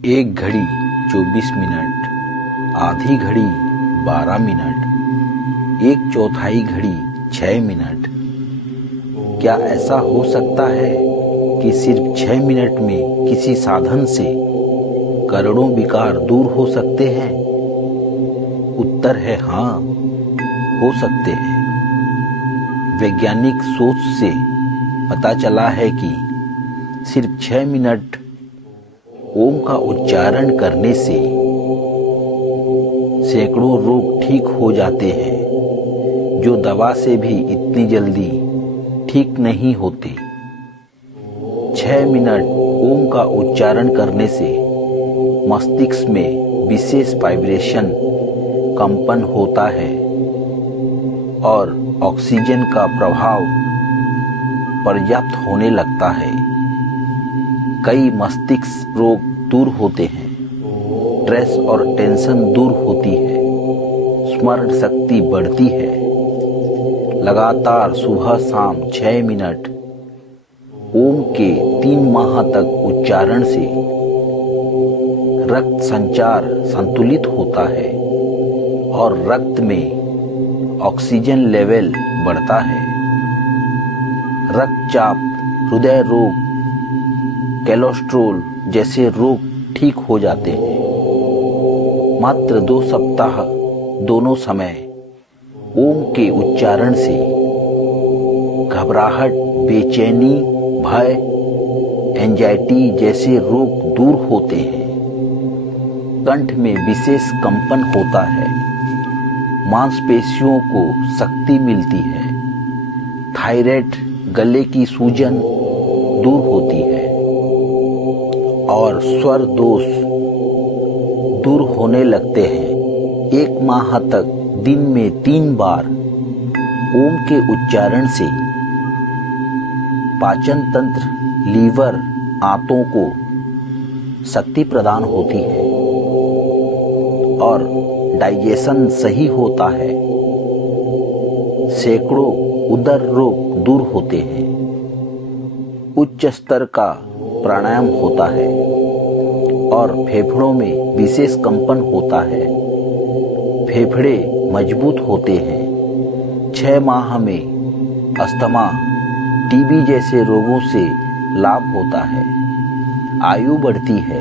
एक घड़ी 24 मिनट, आधी घड़ी 12 मिनट, एक चौथाई घड़ी 6 मिनट। क्या ऐसा हो सकता है कि सिर्फ 6 मिनट में किसी साधन से करोड़ों विकार दूर हो सकते हैं? उत्तर है हाँ, हो सकते हैं। वैज्ञानिक सोच से पता चला है कि सिर्फ 6 मिनट ओम का उच्चारण करने से सैकड़ों रोग ठीक हो जाते हैं, जो दवा से भी इतनी जल्दी ठीक नहीं होते। 6 मिनट ओम का उच्चारण करने से मस्तिष्क में विशेष वाइब्रेशन कंपन होता है और ऑक्सीजन का प्रभाव पर्याप्त होने लगता है। कई मस्तिष्क रोग दूर होते हैं, स्ट्रेस और टेंशन दूर होती है, स्मरण शक्ति बढ़ती है। लगातार सुबह शाम 6 मिनट ओम के 3 माह तक उच्चारण से रक्त संचार संतुलित होता है और रक्त में ऑक्सीजन लेवल बढ़ता है। रक्तचाप, हृदय रोग, कोलेस्ट्रॉल जैसे रोग ठीक हो जाते हैं। मात्र 2 सप्ताह दोनों समय ओम के उच्चारण से घबराहट, बेचैनी, भय, एंजाइटी जैसे रोग दूर होते हैं। कंठ में विशेष कंपन होता है, मांसपेशियों को शक्ति मिलती है, थायराइड, गले की सूजन दूर होती है और स्वर दोष दूर होने लगते हैं। 1 माह तक दिन में 3 बार ओम के उच्चारण से पाचन तंत्र, लीवर, आंतों को शक्ति प्रदान होती है और डाइजेशन सही होता है। सैकड़ों उदर रोग दूर होते हैं। उच्च स्तर का प्राणायाम होता है और फेफड़ों में विशेष कंपन होता है। फेफड़े मजबूत होते हैं। 6 माह में अस्थमा, टीबी जैसे रोगों से लाभ होता है। आयु बढ़ती है।